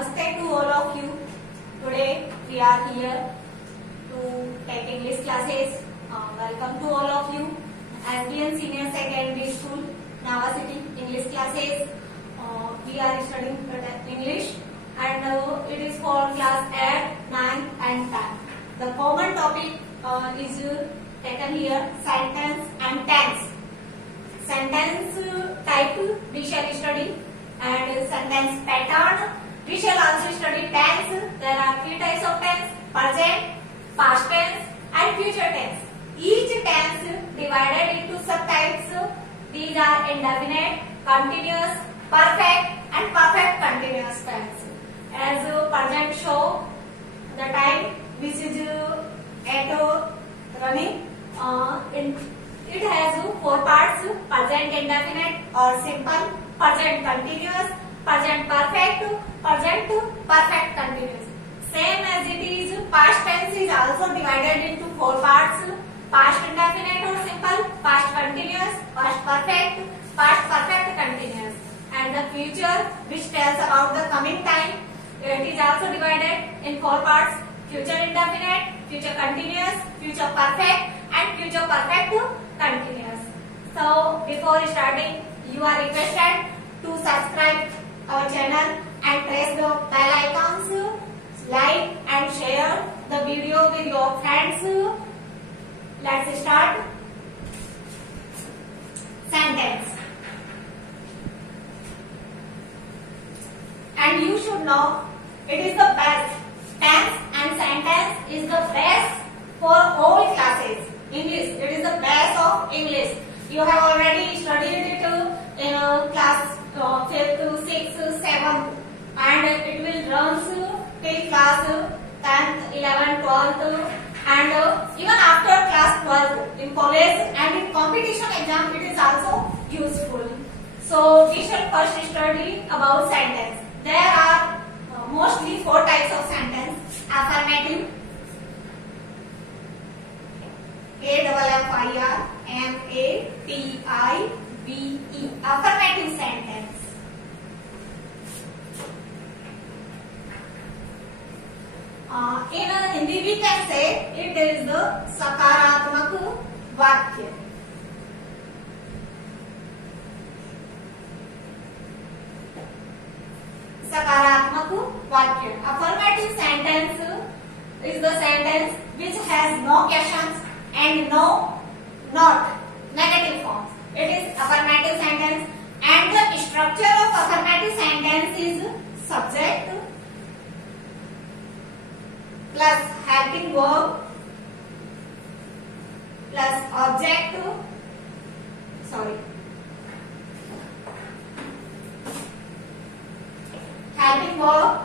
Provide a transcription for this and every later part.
Namaste to all of you. Today we are here to take English classes. Welcome to all of you. SBN Senior Secondary School, Nava City English classes. We are studying English and it is for class 8, 9 and 10. The common topic is taken here, sentence and tense. Sentence type we shall study and sentence pattern we shall also study. Tense, there are three types of tense: present, past tense and future tense. Each tense divided into subtypes. These are indefinite, continuous, perfect and perfect continuous tense. As present show the time which is at running. It has four parts: present indefinite or simple, present continuous, present perfect, present perfect continuous. Same as it is, past tense is also divided into four parts: past indefinite or simple, past continuous, past perfect, past perfect continuous. And the future, which tells about the coming time, it is also divided in four parts: future indefinite, future continuous, future perfect and future perfect continuous. So before starting, you are requested to subscribe our channel and press the bell icons, like and share the video with your friends. Let's start. Sentence. And you should know it is the best. Tense and sentence is the best for all classes. English, it is the best of English. You have already studied it in class 5th, 6th, 7th and it will run till class 10th, 11th, 12th and even after class 12th in college and in competition exam it is also useful. So we shall first study about sentence. There are mostly four types of sentence: affirmative, AFFIR, MATIVE, affirmative sentence. In Hindi we can say it is the सकारात्मक वाक्य. सकारात्मक वाक्य. Affirmative sentence is the sentence which has no questions and no not negative forms. It is affirmative sentence and the structure of affirmative sentence is subject plus helping verb plus object, helping verb,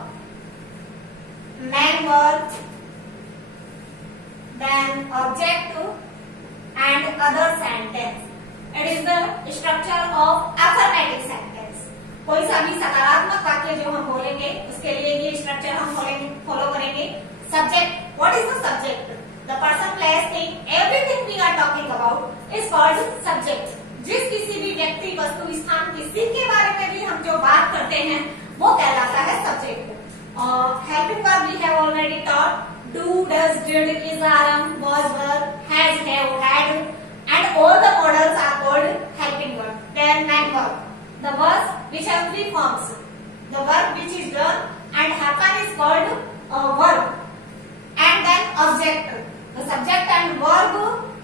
main verb, then object and other sentence. It is the structure of affirmative sentence. कोई सा भी सकारात्मक वाक्य जो हम बोलेंगे उसके लिए ये स्ट्रक्चर हम फॉलो करेंगे. Subject. What is the subject? The person, place, thing, everything we are talking about is called subject. जिस किसी भी व्यक्ति, वस्तु, स्थान, किसी के बारे में भी हम जो बात करते हैं वो कहलाता है subject. Helping verb we have already taught. Do, does, did, is, are, was, were, has, have, had, and all the models are called helping verb. Then main verb, the verbs which have three forms. The verb which is done and happen is called verb. And then object, the subject and verb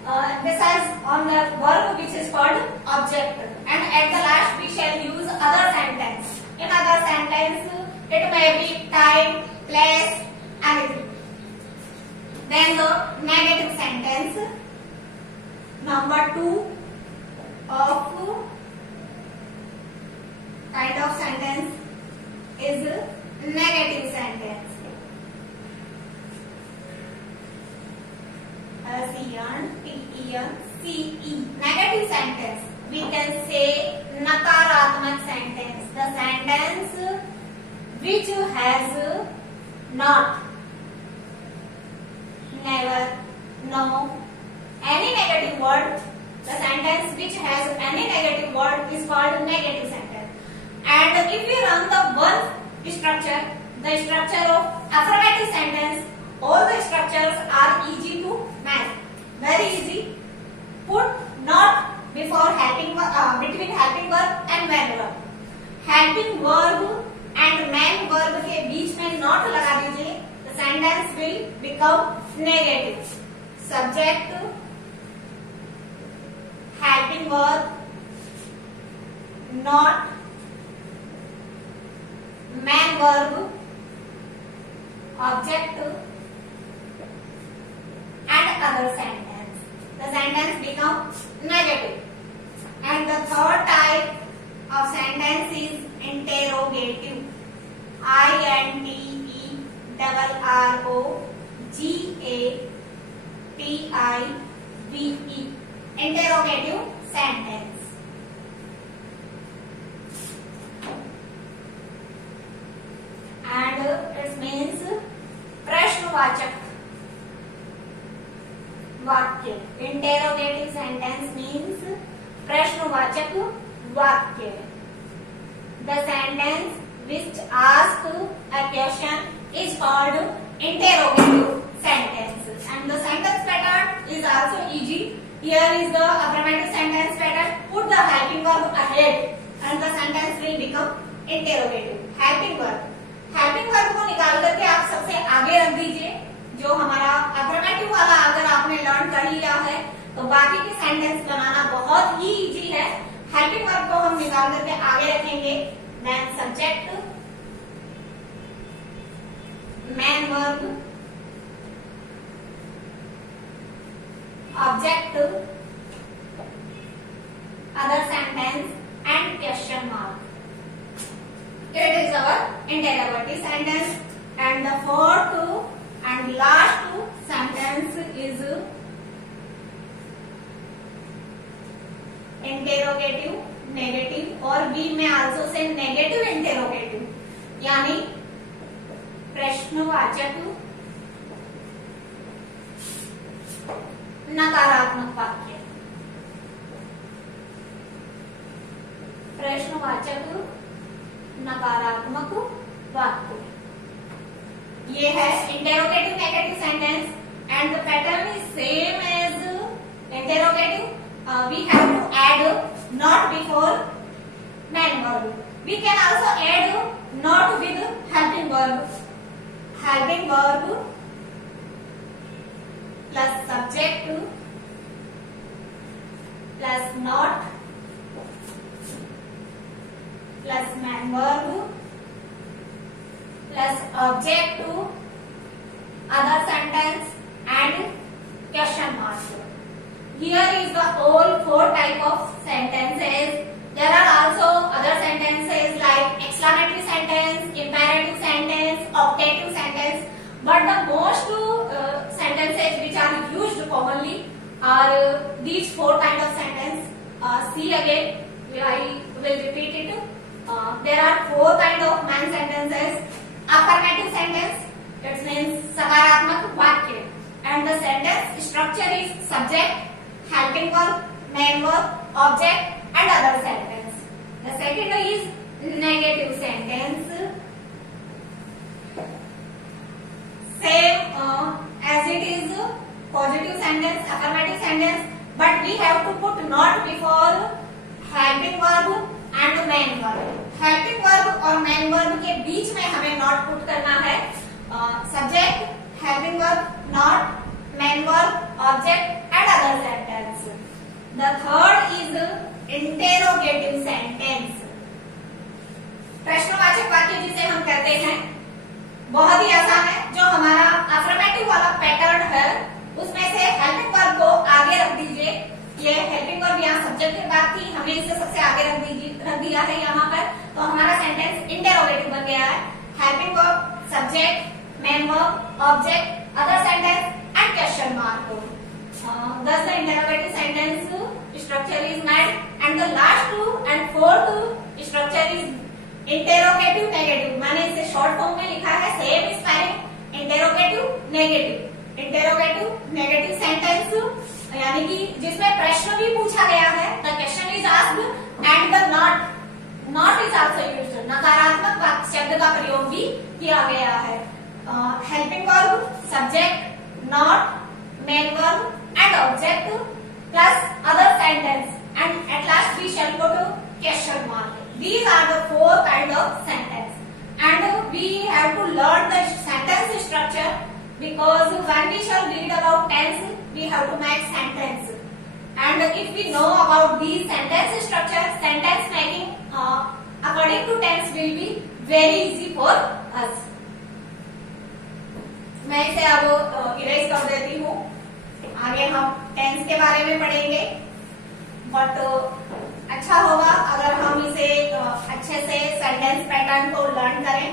emphasize on the verb which is called object. And at the last we shall use other sentence. In other sentence it may be time, place, anything. Then the negative sentence, number 2 of kind of sentence is negative sentence. SENTENCE. Negative sentence. We can say nakaratmak sentence. The sentence which has not, never, no, any negative word. The sentence which has any negative word is called negative sentence. And if we run the one structure, the easy to match. Very easy. Put not before helping between helping verb and main verb. Helping verb and main verb के बीच में not लगा दीजिए. The sentence will become negative. Subject, helping verb, not, main verb, object, and other sentence. The sentence becomes negative. And the third type of sentence is interrogative. interrogative. Interrogative sentence. And it means प्रश्नवाचक वाक्य. Interrogative sentence means प्रश्नवाचक वाक्य. The sentence which asks a question is called interrogative sentence. And the sentence pattern is also easy. Here is the affirmative sentence pattern. Put the helping verb ahead and the sentence will become interrogative. Helping verb. Helping verb को निकाल करके आप सबसे आगे रख दीजिए. जो हमारा अफर्मेटिव वाला अगर आपने लर्न कर लिया है तो बाकी के सेंटेंस बनाना बहुत ही इजी है. हेल्पिंग वर्ब को हम निकाल करके आगे रखेंगे. Then subject, main verb, object, other sentence and question mark. It is our interrogative sentence. And the fourth and last sentence is interrogative negative, or we may also say negative interrogative, यानी प्रश्नवाचक नकारात्मक वाक्य. प्रश्नवाचक नकारात्मक वाक्य. ये है interrogative negative sentence. And the pattern is same as interrogative. We have to add not before main verb. We can also add not with helping verb. Helping verb plus subject plus not plus main verb plus object, other sentence and question mark. Here is the all four type of sentences. There are also other sentences like exclamatory sentence, imperative sentence, octative sentence, but the most sentences which are used commonly are these four kind of sentence. See again, I will repeat it. There are four kind of main sentences. Affirmative sentence, it means सकारात्मक वाक्य, and the sentence structure is subject, helping verb, main verb, object and other sentence. The second is negative sentence. Same as it is positive sentence, affirmative sentence, but we have to put not before helping verb and main verb. Helping verb और main verb के बीच में हमें not put करना है. Subject, helping verb, not, main verb, object and other sentence. The third is interrogative sentence. प्रश्नवाचक वाक्य जिसे हम कहते हैं, बहुत ही आसान है. जो हमारा अफर्मेटिव वाला पैटर्न है उसमें से हेल्पिंग वर्ब को आगे रख दीजिए. ये हेल्पिंग वर्ब यहाँ सब्जेक्ट के बाद थी, हमने इसे सबसे आगे रख दिया है यहाँ पर, तो हमारा सेंटेंस इंटेरोगेटिव बन गया है. Helping verb, subject, main verb, object, other sentence and question mark. Thus the interrogative sentence structure is made, and the last and fourth structure is interrogative negative. मैंने इसे शॉर्ट फॉर्म में लिखा है, same spelling, interrogative negative. Interrogative negative sentence यानी कि जिसमें प्रश्न भी पूछा गया है. The question is asked and the not is also used. नकारात्मक शब्द का प्रयोग भी किया गया है. Helping verb, subject, not, main verb and object plus other sentence, and at last we shall go to question mark. These are the four kind of sentence, and we have to learn the sentence structure, because when we shall read about tense we have to make sentence, and if we know about these sentence structure, sentence making according to tense will be very easy for us. मैं इसे अब erase कर देती हूँ. आगे हम tense के बारे में पढ़ेंगे, बट अच्छा होगा अगर हम इसे अच्छे से सेंटेंस पैटर्न को लर्न करें.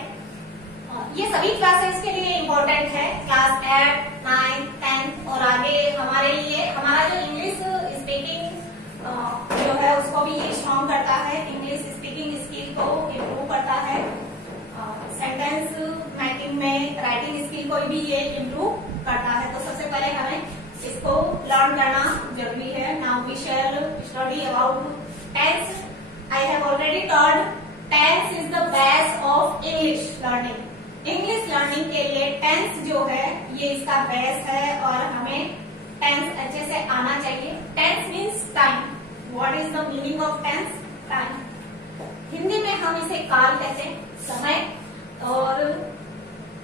ये सभी क्लासेस के लिए इम्पोर्टेंट है, क्लास 8, 9, 10 और आगे हमारे लिए. हमारा जो इंग्लिश स्पीकिंग जो है उसको भी ये स्ट्रॉन्ग करता है, इंग्लिश स्पीकिंग स्किल को इम्प्रूव करता है, सेंटेंस मेकिंग में राइटिंग स्किल को भी ये इम्प्रूव करता है. तो सबसे पहले हमें इसको लर्न करना जरूरी है. Now we shall study about tense. I have already told tense is the base of English learning. English learning के लिए टेंस जो है ये इसका बेस है, और हमें टेंस अच्छे से आना चाहिए. Tense means time. What is the meaning of tense? Time. Hindi में हम इसे काल कहते हैं, समय. और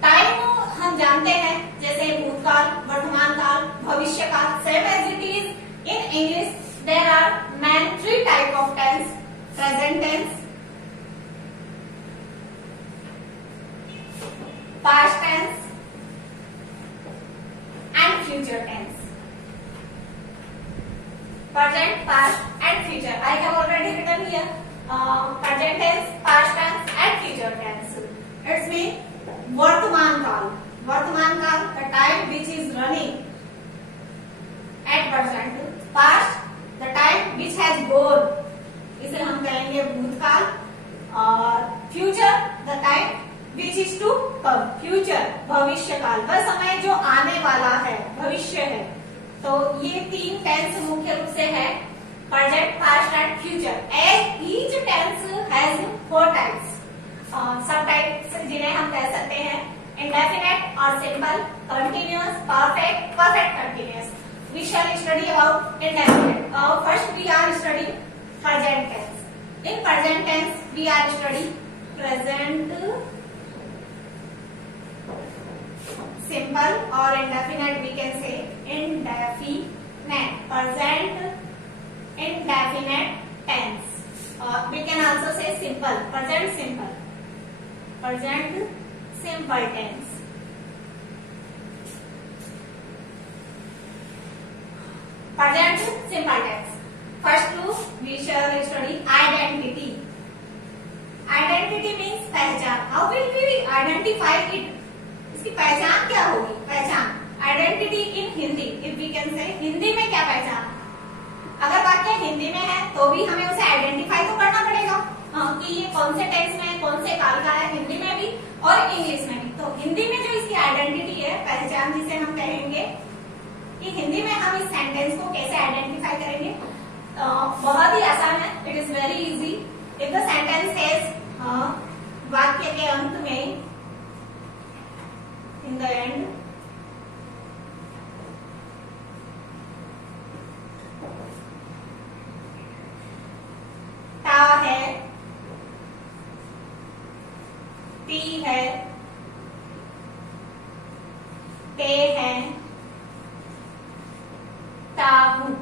टाइम हम जानते हैं जैसे भूतकाल, वर्तमान काल, भविष्य काल. Same as it is in English there are main 3 type of tense: present tense, past tense and future tense. Present, past and future. I have already written here present tense, past tense and future tense. It's mean वर्तमान काल. वर्तमान काल, the time which is running at present. Past, the time which has gone, इसे हम कहेंगे भूतकाल. और future, the time which is to come. Future, भविष्य काल, वह समय जो आने वाला है, भविष्य है. तो ये 3 टेंस मुख्य रूप से है, present, past and future. Each tense has 4 types. सब टाइप्स जिन्हें हम कह सकते हैं इंडेफिनेट और simple, continuous, perfect, perfect continuous. We shall study about indefinite. First we are study present tense. In present tense we are study present simple, or indefinite we can say indefinite. Present indefinite tense. We can also say simple, present simple, present simple tense. Present simple tense. First we shall study identity. Identity means पहचान. How will we identify it? इसकी पहचान क्या होगी? पहचान, identity in Hindi. If we can say, Hindi में क्या पहचान? अगर वाक्य हिंदी में है तो भी हमें उसे आइडेंटिफाई तो करना पड़ेगा कि ये कौन से टेंस में, कौन से काल का है, हिंदी में भी और इंग्लिश में भी. तो हिंदी में जो इसकी आइडेंटिटी है, पहचान जिसे हम कहेंगे, कि हिंदी में हम इस सेंटेंस को कैसे आइडेंटिफाई करेंगे? बहुत ही आसान है. It is very easy. If the sentence has, वाक्य के अंत में, in the end, ता है, ती है, ते है, ता हूं.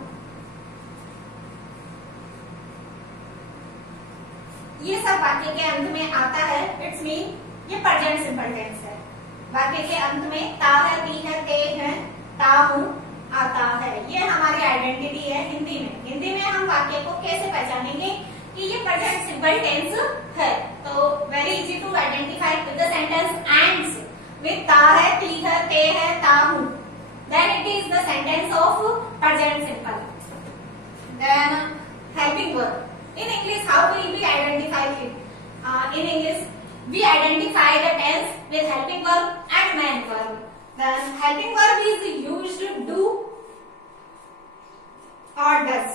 ये सब वाक्य के अंत में आता है. इट्स मीन ये प्रेजेंट सिंपल टेंस है. वाक्य के अंत में ता है, ती है, ते है, ता हूं आता है. ये हमारी आइडेंटिटी है हिंदी में. हिंदी में हम वाक्य को कैसे पहचानेंगे कि ये प्रेजेंट सिंपल टेंस है? तो very easy to identify with the sentence ends with ता है, ती है, ते है, ता हूं. Then it is the sentence of present simple. Then helping verb. In English how will we identify it? In English we identify the tense with helping verb and main verb. The helping verb is used to do or does.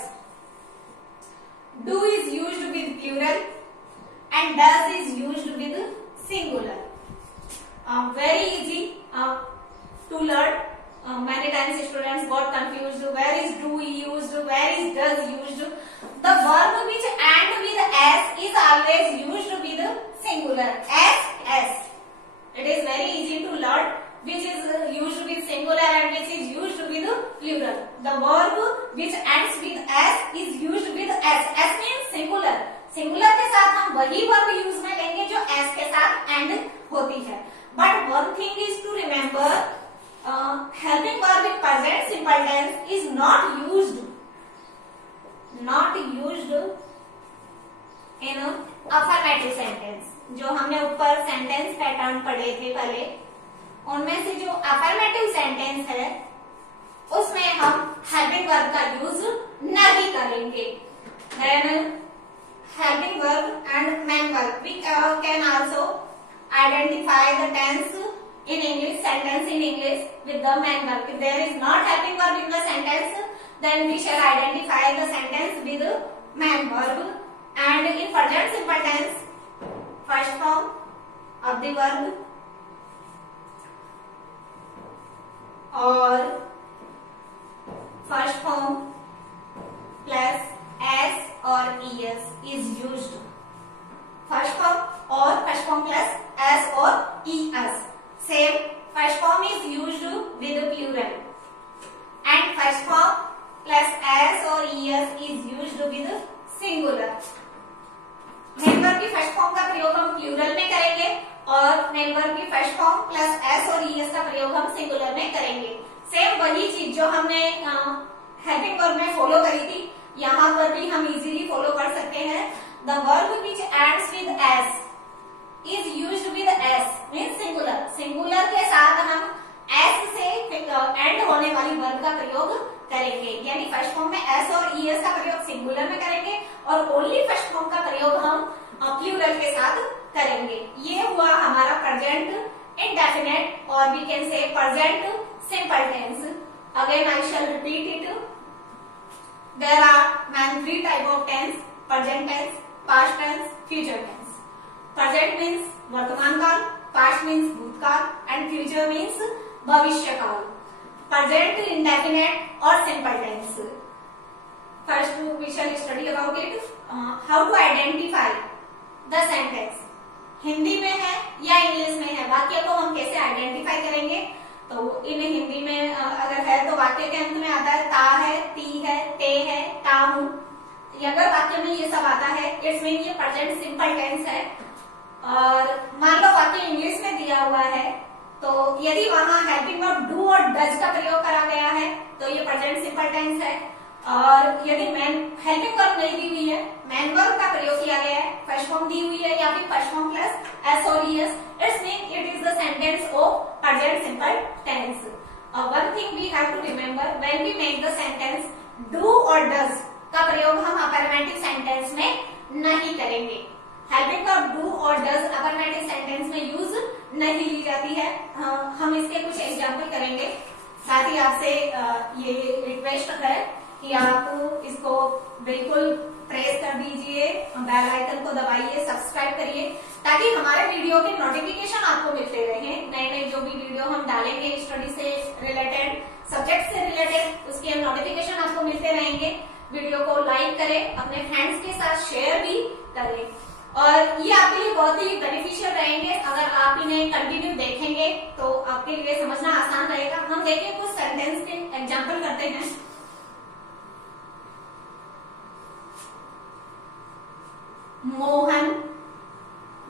Do is used with plural and does is used with singular. Very easy to learn. many times students got confused. Where is do used? Where is does used? The verb which end with s is always used with singular. S. It is very easy to learn which is used with singular and which is used with plural. The verb which ends with s is used with s. S means singular. Singular के साथ हम वही verb use में लेंगे जो S के साथ and होती है. But one thing is to remember, helping verb in present simple tense is not used in affirmative sentence. जो हमने ऊपर सेंटेंस पैटर्न पढ़े थे पहले, उनमें से जो अफर्मेटिव सेंटेंस है उसमें हम हेल्पिंग वर्ब का यूज नहीं करेंगे. Then helping verb and main verb. We can also identify the tense in English, sentence in English with the main verb. If there is not helping verb in the sentence, then we shall identify the sentence with the main verb. And in present simple tense, first form of the verb or first form plus s or es is used. First form or first form plus s or es. Same, first form is used with plural and first form plus s or es is used with singular. Main verb की first form का प्रयोग हम plural में करेंगे और main verb की first form plus s और es का प्रयोग हम सिंगुलर में करेंगे. सेम वही चीज जो हमने हेल्पिंग वर्ब में फॉलो करी थी, यहाँ पर भी हम इजीली फॉलो कर सकते हैं. The verb which ends with S is used with S means singular. Singular के साथ हम एस से एंड होने वाली वर्ब का प्रयोग करेंगे. यानी फर्स्ट फॉर्म में एस और ईएस का प्रयोग सिंगुलर में करेंगे और ओनली फर्स्ट फॉर्म का प्रयोग हम प्लूरल के साथ करेंगे. ये हुआ हमारा प्रेजेंट इंडेफिनेट और we can say present simple tense. Again I shall repeat it. There are three type of tense: present tense, past tense, future tense. Present means वर्तमान काल, past means भूतकाल and future means भविष्य काल. Present indefinite और simple tense. First we shall study about it. How to identify the sentence. Hindi में है या English में है, वाक्य को हम कैसे आइडेंटिफाई करेंगे? तो इन हिंदी में अगर है तो वाक्य के अंत में आता है ता है, ती है, ते है, ता हूं. अगर वाक्य में ये सब आता है इट्स मीन ये प्रेजेंट सिंपल टेंस है. और मान लो वाक्य इंग्लिश में दिया हुआ है तो यदि वहां हेल्पिंग वर्ब डू और डज का प्रयोग करा गया है तो ये प्रेजेंट सिंपल टेंस है. और यदि हेल्पिंग वर्ब नहीं दी हुई है, मैन वर्ब का प्रयोग किया गया है, फर्स्ट फॉर्म दी हुई है या फिर फर्स्ट फॉर्म प्लस एस और ES, it's mean it is the sentence of present simple tense. One thing we have to remember, when we make the sentence do और डज का प्रयोग हम अफर्मेटिव सेंटेंस में नहीं करेंगे. हेल्पिंग वर्ब डू और does affirmative sentence में use नहीं ली जाती है. हम इसके कुछ एग्जाम्पल करेंगे. साथ ही आपसे ये रिक्वेस्ट है कि आप इसको बिल्कुल प्रेस कर दीजिए, बेल आइकन को दबाइए, सब्सक्राइब करिए ताकि हमारे वीडियो के नोटिफिकेशन आपको मिलते रहे. नए नए जो भी वीडियो हम डालेंगे स्टडी से रिलेटेड, सब्जेक्ट से रिलेटेड, उसके नोटिफिकेशन आपको मिलते रहेंगे. वीडियो को लाइक करें, अपने फ्रेंड्स के साथ शेयर भी करें और ये आपके लिए बहुत ही बेनिफिशियल रहेंगे. अगर आप इन्हें कंटिन्यू देखेंगे तो आपके लिए समझना आसान रहेगा. हम देखिए कुछ सेंटेंस के एग्जाम्पल करते हैं. Mohan,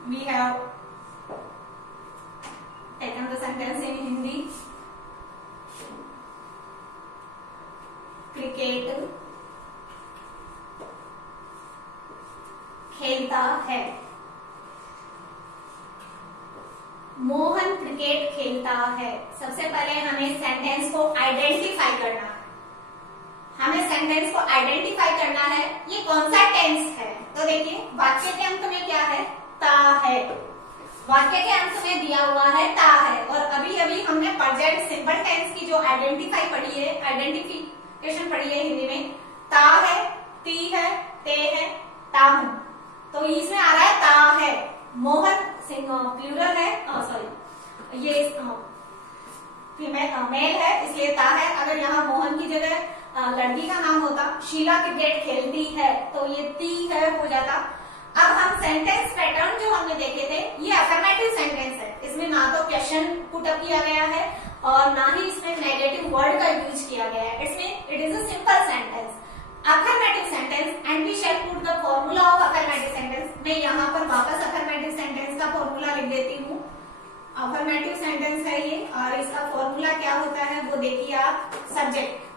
we have taken the sentence in Hindi. Cricket खेलता है. मोहन क्रिकेट खेलता है. सबसे पहले हमें सेंटेंस को आइडेंटिफाई करना है. ये कौन सा टेंस है? तो देखिए वाक्य के अंत में क्या है? ता है. वाक्य के अंत में दिया हुआ है ता है. और अभी अभी हमने प्रेजेंट सिंपल टेंस की जो आइडेंटिफिकेशन पढ़ी है हिंदी में, ता है, ती है, ते है, ता हूं. तो इसमें आ रहा है ता है. मोहन प्लूरल है, सॉरी ये मेल है इसलिए ता है। अगर यहाँ मोहन की जगह लड़की का नाम होता, शीला क्रिकेट खेलती है, तो ये ती है हो जाता। अब हम सेंटेंस पैटर्न जो हमने देखे थे, ये अफर्मेटिव सेंटेंस है। इसमें ना तो क्वेश्चन पुट अप किया गया है और ना ही इसमें नेगेटिव वर्ड का यूज किया गया है। It is a simple sentence, affirmative sentence, and we shall put the formula of affirmative sentence. मैं यहाँ पर वापस अफर्मेटिव सेंटेंस का फॉर्मूला लिख देती हूँ। अफर्मेटिव सेंटेंस है ये, और इसका फॉर्मूला क्या होता है वो देखिए आप, सब्जेक्ट।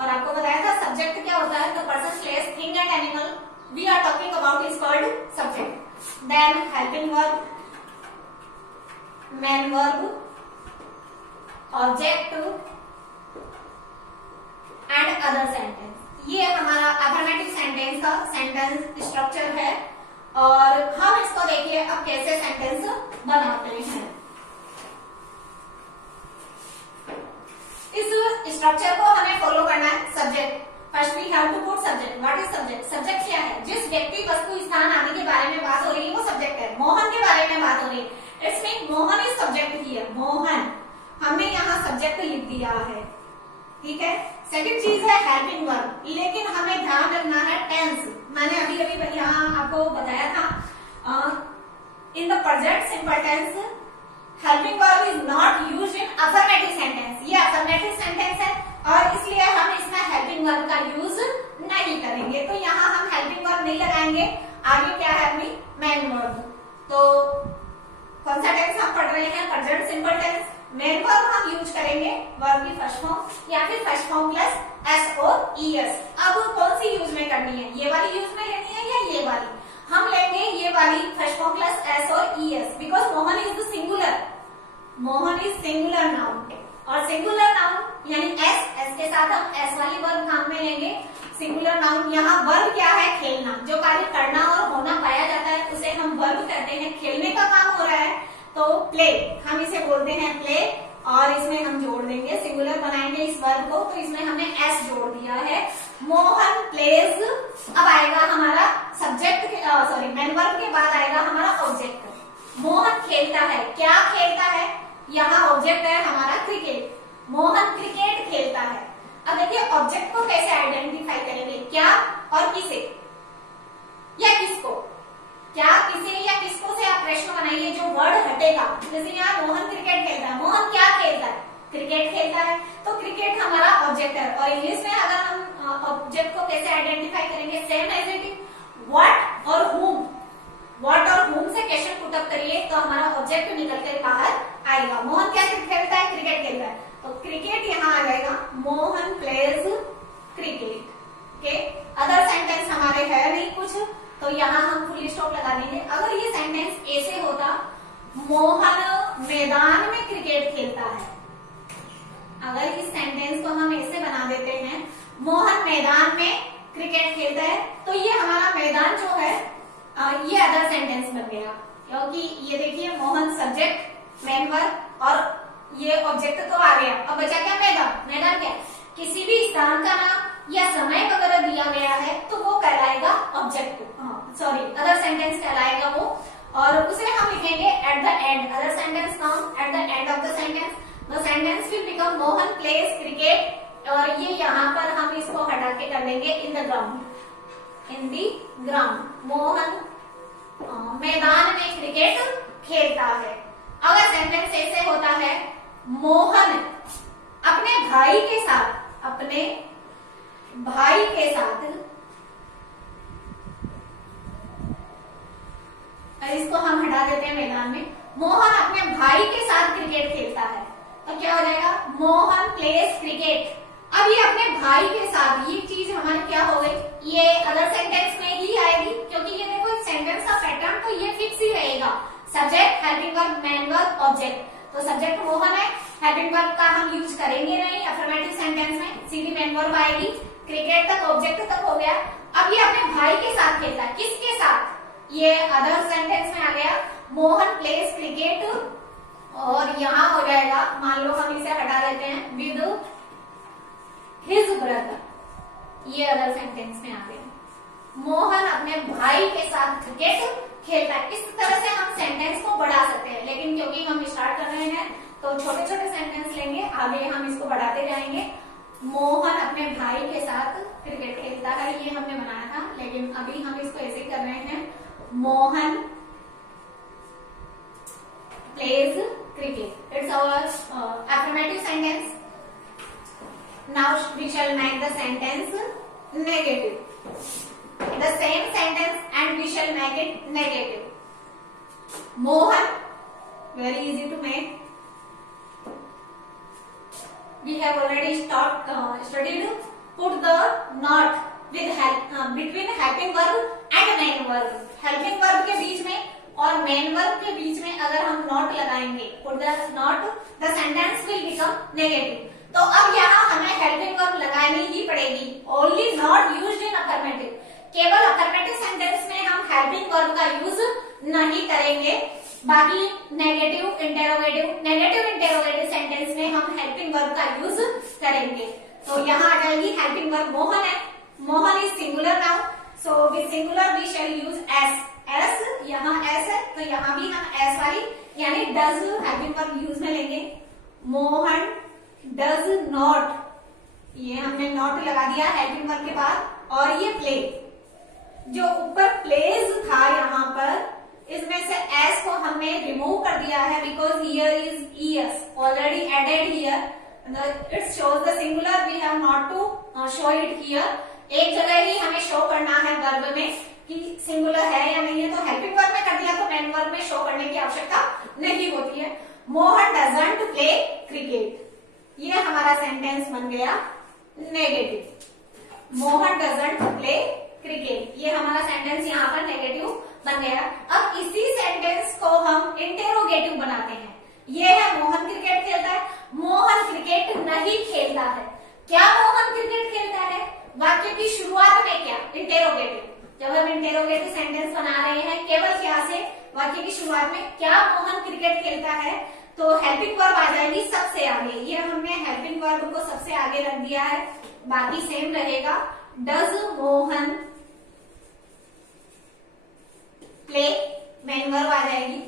और आपको बताया था सब्जेक्ट क्या होता है, तो person, place, thing and animal we are talking about is called subject. Then helping verb, main verb, object and other sentence. ये हमारा अफर्मेटिव सेंटेंस का सेंटेंस स्ट्रक्चर है। और हम इसको देखिए अब कैसे सेंटेंस बनाते हैं। इस स्ट्रक्चर को हमें फॉलो करना है। Subject, first we have to put subject. What is subject? Subject क्या है? जिस व्यक्ति, वस्तु, स्थान आदि के बारे में बात हो रही है वो सब्जेक्ट है। मोहन के बारे में बात हो रही है, it's mean Mohan is subject here. Mohan, हमने यहाँ सब्जेक्ट लिख दिया है, ठीक है। सेकंड चीज है हेल्पिंग वर्ब, लेकिन हमें ध्यान रखना है टेंस। मैंने अभी यहाँ आपको बताया था, in the present simple tense helping verb is not used in affirmative sentence. ये अफर्मेटिव सेंटेंस है और इसलिए हम इसमें हेल्पिंग वर्ब का यूज नहीं करेंगे। तो यहाँ हम हेल्पिंग वर्ब नहीं लगाएंगे। आगे क्या है अपनी मेन वर्ब। तो कौन सा टेंस हम पढ़ रहे हैं? Present simple tense. Main verb हम यूज करेंगे वर्ब की फर्स्ट फॉर्म या फिर फर्स्ट फॉर्म प्लस एस और ईएस। अब कौन सी यूज में करनी है? ये वाली यूज में लेनी है या ये वाली? हम लेंगे ये वाली फर्स्ट फॉर्म प्लस एस और ES, because Mohan is the singular. Mohan is singular noun, और सिंगुलर नाउन यानी एस के साथ हम एस वाली वर्ब काम में लेंगे। सिंगुलर नाउन, यहाँ वर्ब क्या है? खेलना। जो कार्य करना और होना पाया जाता है उसे हम वर्ब कहते हैं। खेलने का काम हो रहा है तो प्ले, हम इसे बोलते हैं प्ले। और इसमें हम जोड़ देंगे, सिंगुलर बनाएंगे इस वर्ब को, तो इसमें हमने एस जोड़ दिया है। मोहन प्लेज। अब आएगा हमारा सब्जेक्ट, सॉरी मेन वर्ब के बाद आएगा हमारा ऑब्जेक्ट। मोहन खेलता है। क्या खेलता है? यहाँ ऑब्जेक्ट है हमारा क्रिकेट। मोहन क्रिकेट खेलता है। अब देखिए ऑब्जेक्ट को कैसे आइडेंटिफाई करेंगे, क्या और किसे या किसको। क्या, किसे या किसको से आप प्रश्न बनाइए जो वर्ड हटेगा। जैसे यहाँ मोहन क्रिकेट खेलता है, मोहन क्या खेलता है? क्रिकेट खेलता है। तो क्रिकेट हमारा ऑब्जेक्ट है। और इंग्लिश में अगर हम ऑब्जेक्ट को कैसे आइडेंटिफाई करेंगे, same as it is what और हुम। व्हाट और हुम से क्वेश्चन पुट अप करिए तो हमारा ऑब्जेक्ट निकल कर बाहर आएगा। मोहन क्या खेलता है? क्रिकेट खेलता है, तो क्रिकेट यहाँ आ जाएगा। Mohan pledge cricket. Okay, other sentence हमारे है नहीं कुछ, तो यहाँ हम फुल स्टॉप लगा देंगे। अगर ये सेंटेंस ऐसे होता, मोहन मैदान में क्रिकेट खेलता है। अगर इस सेंटेंस को हम ऐसे बना देते हैं, मोहन मैदान में क्रिकेट खेलता है, तो ये हमारा मैदान जो है ये अदर सेंटेंस बन गया। क्योंकि ये देखिए मोहन सब्जेक्ट, मेन वर्ब और ये ऑब्जेक्ट तो आ गया। अब बचा क्या? मैदान। मैदान क्या? किसी भी स्थान का नाम या समय वगैरह दिया गया है तो वो कहलाएगा ऑब्जेक्ट, सॉरी अदर सेंटेंस कहलाएगा वो। और उसे हम लिखेंगे at the end. Other sentence come at the end of the sentence. The sentence will become Mohan pledge cricket. और ये यहाँ पर हम इसको हटा के कर देंगे in the ground. In the ground. Mohan मैदान में क्रिकेट खेलता है। अगर सेंटेंस ऐसे होता है, मोहन अपने भाई के साथ, अपने भाई के साथ, इसको हम हटा देते हैं मैदान में। मोहन अपने भाई के साथ क्रिकेट खेलता है, तो क्या हो जाएगा? Mohan pledge cricket. अब ये अपने भाई के साथ, ये चीज हमारी क्या हो गई? ये अदर सेंटेंस में ही आएगी, क्योंकि ये देखो सेंटेंस का पैटर्न तो ये फिक्स ही रहेगा। Subject, helping verb, main verb, object. तो सब्जेक्ट मोहन है, हेल्पिंग वर्ब का हम यूज करेंगे नहीं अफर्मेटिव सेंटेंस में, सीधी मेन वर्ब आएगी। क्रिकेट तक, ऑब्जेक्ट तक हो गया। अब ये अपने भाई के साथ खेलता है। किसके साथ? ये अदर सेंटेंस में आ गया। मोहन प्लेज क्रिकेट, और यहाँ हो जाएगा, मान लो हम इसे हटा देते हैं, विद हिज ब्रदर। ये अदर सेंटेंस में आ गया। मोहन अपने भाई के साथ क्रिकेट खेलता है। इस तरह से हम सेंटेंस को बढ़ा सकते हैं, लेकिन क्योंकि हम स्टार्ट कर रहे हैं तो छोटे छोटे सेंटेंस आगे हम इसको बढ़ाते जाएंगे। मोहन अपने भाई के साथ क्रिकेट खेलता है, ये हमने बनाया था, लेकिन अभी हम इसको ऐसे कर रहे हैं, Mohan plays cricket. It's our affirmative sentence. Now we shall make the sentence negative. The same sentence and we shall make it negative. Mohan, very easy to make. We have already studied. Put the not with between helping verb and main verb. Helping verb के बीच में और main verb के बीच में अगर हम not लगाएंगे, put the not, the sentence will become negative. तो अब यहाँ हमें हेल्पिंग वर्ब लगानी ही पड़ेगी। Only not used in affirmative, केवल अफर्मेटिव सेंटेंस में हम हेल्पिंग वर्ब का यूज नहीं करेंगे, बाकी नेगेटिव इंटेरोगेटिव सेंटेंस में हम हेल्पिंग वर्ब का यूज करेंगे। तो यहाँ आ जाएगी हेल्पिंग वर्ब मोहन है, Mohan is singular noun, so with singular we shall use S. S, यहाँ एस है तो यहाँ भी हम एस वाली यानी डज हेल्पिंग वर्ब यूज में लेंगे। मोहन डज नॉट, ये हमने नॉट लगा दिया हेल्पिंग वर्ब के बाद, और ये प्ले, जो ऊपर प्लेज था यहाँ पर, इसमें से एस को हमने रिमूव कर दिया है because here is ES already added here, it shows the singular, we have not to show it here. एक जगह ही हमें शो करना है वर्ब में कि सिंगुलर है या नहीं है, तो हेल्पिंग वर्ब में कर दिया तो मेन वर्ब में शो करने की आवश्यकता नहीं होती है। मोहन डजंट प्ले क्रिकेट, ये हमारा सेंटेंस बन गया negative. Mohan doesn't play cricket, ये हमारा सेंटेंस यहाँ पर नेगेटिव बन गया। अब इसी सेंटेंस को हम इंटेरोगेटिव बनाते हैं। ये है मोहन क्रिकेट खेलता है, मोहन क्रिकेट नहीं खेलता है। क्या मोहन क्रिकेट खेलता है? वाक्य की शुरुआत में क्या? इंटेरोगेटिव। जब हम इंटेरोगेटिव सेंटेंस बना रहे हैं केवल क्या से, वाक्य की शुरुआत में क्या मोहन क्रिकेट खेलता है, तो हेल्पिंग वर्ब आ जाएगी सबसे आगे। ये हमने हेल्पिंग वर्ब को सबसे आगे रख दिया है, बाकी सेम रहेगा। Does Mohan play, main verb आ जाएगी।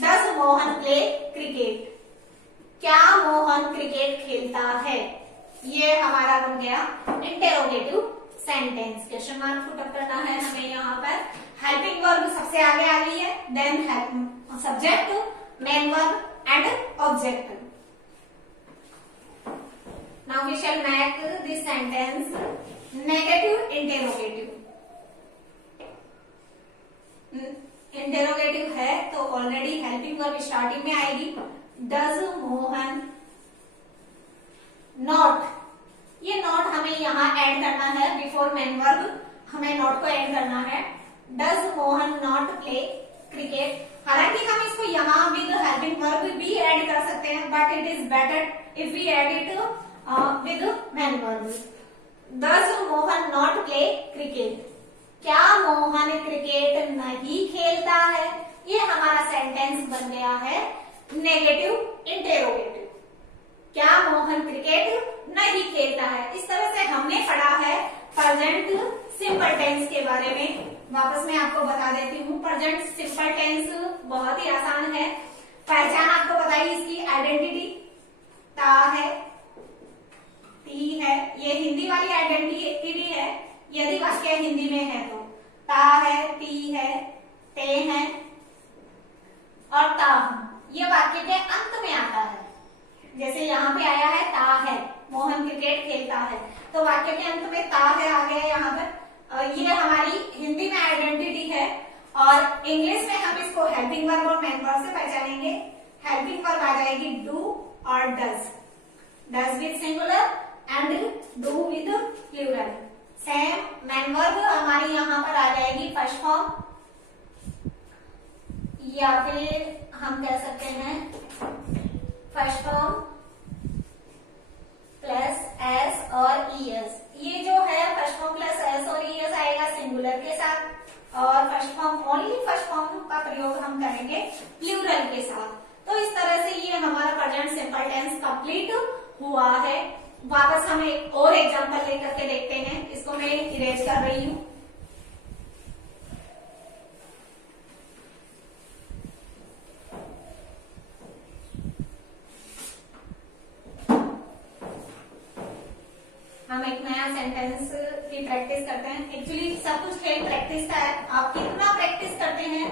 डज मोहन प्ले क्रिकेट, क्या मोहन क्रिकेट खेलता है, ये हमारा बन गया interrogative sentence. Question mark put up करना है हमें यहाँ पर। हेल्पिंग वर्ब सबसे आगे आ गई है, then subject, main verb and object. Now we shall make this sentence negative interrogative. Interrogative है तो ऑलरेडी हेल्पिंग वर्ब स्टार्टिंग में आएगी। डज मोहन नॉट, ये नॉट हमें यहाँ ऐड करना है बिफोर मेन वर्ब, हमें नॉट को ऐड करना है। Does Mohan not play cricket, हालांकि हम इसको यहाँ विद हेल्पिंग वर्ब भी ऐड कर सकते हैं, but it is better if we add it with main verb. Does Mohan not play cricket, क्या मोहन क्रिकेट नहीं खेलता है, ये हमारा सेंटेंस बन गया है नेगेटिव इंटेरोगेटिव। क्या मोहन क्रिकेट नहीं खेलता है। इस तरह से हमने पढ़ा है प्रेजेंट सिंपल टेंस के बारे में। वापस मैं आपको बता देती हूँ, प्रेजेंट सिंपल टेंस बहुत ही आसान है। पहचान आपको बताई, इसकी आइडेंटिटी ता है, ती है, ये हिंदी वाली आइडेंटिटी है। यदि वाक्य हिंदी में है तो ता है, ती है, ते है और ता हूं, ये वाक्य के अंत में आता है। जैसे यहाँ पे आया है ता है, मोहन क्रिकेट खेलता है, तो वाक्य के अंत में ता है आ गया यहाँ पर। ये हमारी हिंदी में आइडेंटिटी है, और इंग्लिश में हम इसको हेल्पिंग वर्ब और मेन वर्ब से पहचानेंगे। हेल्पिंग वर्ब आ जाएगी डू और does, does with singular and do with plural. Same main verb हमारी यहाँ पर आ जाएगी फर्स्ट फॉर्म, या फिर हम कह सकते हैं फर्स्ट फॉर्म प्लस एस और ईएस। ये जो है फर्स्ट फॉर्म प्लस एस और ईएस आएगा सिंगुलर के साथ, और first form only first form का प्रयोग हम करेंगे प्लूरल के साथ। तो इस तरह से ये हमारा प्रेजेंट सिंपल टेंस कंप्लीट हुआ है। वापस हम एक और एग्जांपल लेकर के देखते हैं, इसको मैं इरेज कर रही हूँ। हम एक नया सेंटेंस की प्रैक्टिस करते हैं। एक्चुअली सब कुछ खेल प्रैक्टिस का है। आप कितना प्रैक्टिस करते हैं,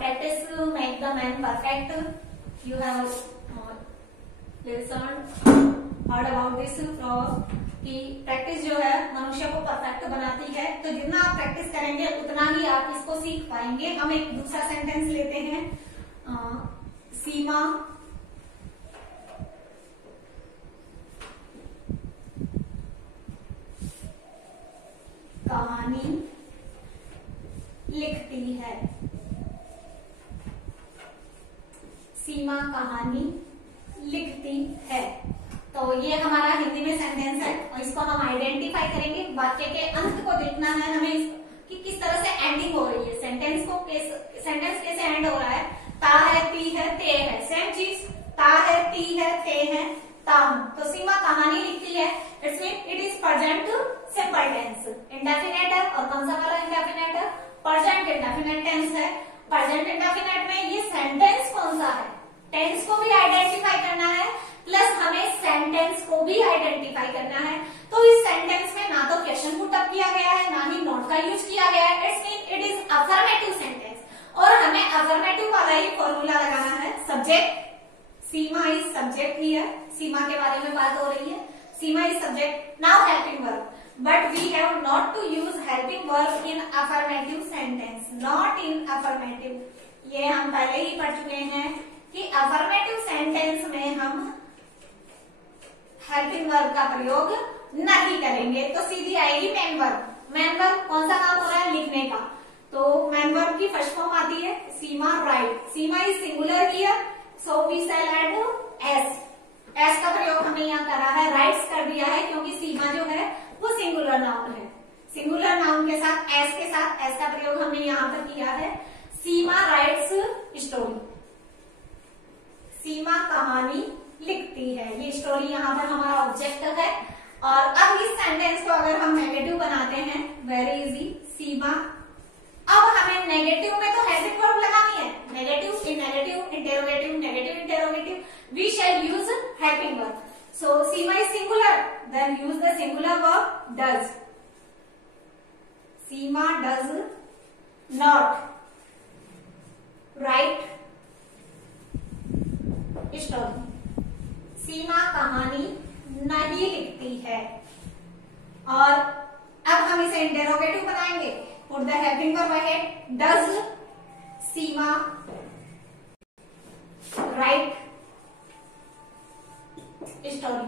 practice make the man perfect. You have heard about this कि प्रैक्टिस जो है मनुष्य को परफेक्ट बनाती है। तो जितना आप प्रैक्टिस करेंगे उतना ही आप इसको सीख पाएंगे। हम एक दूसरा सेंटेंस लेते हैं। सीमा कहानी लिखती है। सीमा कहानी लिखती है। तो ये हमारा हिंदी में सेंटेंस है और इसको हम आइडेंटिफाई करेंगे। वाक्य के अंत को देखना है हमें कि किस तरह से एंडिंग हो रही है। सेंटेंस कैसे एंड हो रहा है। ता है, ती है, ते है, सेम चीज। ता है, ती है, ते है, ता हूं। तो सीमा कहानी लिखती है। It's mean it is present simple tense. Indefinite है और कौन सा वाला इंडेफिनेट है, प्रेजेंट इंडेफिनेट टेंस है। प्रेजेंट इंडेफिनेट में ये सेंटेंस कौन सा है, टेंस को भी आइडेंटिफाई करना है प्लस हमें सेंटेंस को भी आइडेंटिफाई करना है। तो इस सेंटेंस में ना तो क्वेश्चन पुट अप किया गया है, ना ही नॉट का यूज किया गया है। It's mean it is affirmative sentence और हमें अफर्मेटिव वाला ही फॉर्मूला लगाना है। Subject, Seema is subject here. Seema के बारे में बात हो रही है। Seema is subject. Now helping verb, but we have not to use helping verb in affirmative sentence. Not in affirmative, ये हम पहले ही पढ़ चुके हैं कि अफर्मेटिव सेंटेंस में हम हेल्पिंग वर्ब का प्रयोग नहीं करेंगे। तो सीधी आएगी मेन वर्ब। मेन वर्ब कौन सा काम हो रहा है, लिखने का। तो मेन वर्ब की फर्स्ट फॉर्म आती है Seema write. Seema is singular here, so we shall add S. S का प्रयोग हमने यहाँ करा है, राइट्स कर दिया है, क्योंकि सीमा जो है वो सिंगुलर नाउन है। सिंगुलर नाउन के साथ एस का प्रयोग हमने यहाँ पर किया है। सीमा राइट्स स्टोरी। सीमा कहानी लिखती है। ये स्टोरी यहाँ पर हमारा ऑब्जेक्ट है। और अब इस सेंटेंस को अगर हम नेगेटिव बनाते हैं, वेरी इजी। सीमा, अब हमें नेगेटिव में तो हेल्पिंग वर्ब लगानी है। Negative, interrogative, negative interrogative, we shall use helping verb. So Seema is singular, then use the singular verb does. Seema does not write story. Seema कहानी नहीं लिखती है। और अब हम इसे इंटेरोगेटिव बनाएंगे। Put the helping verb ahead. Does Seema right story.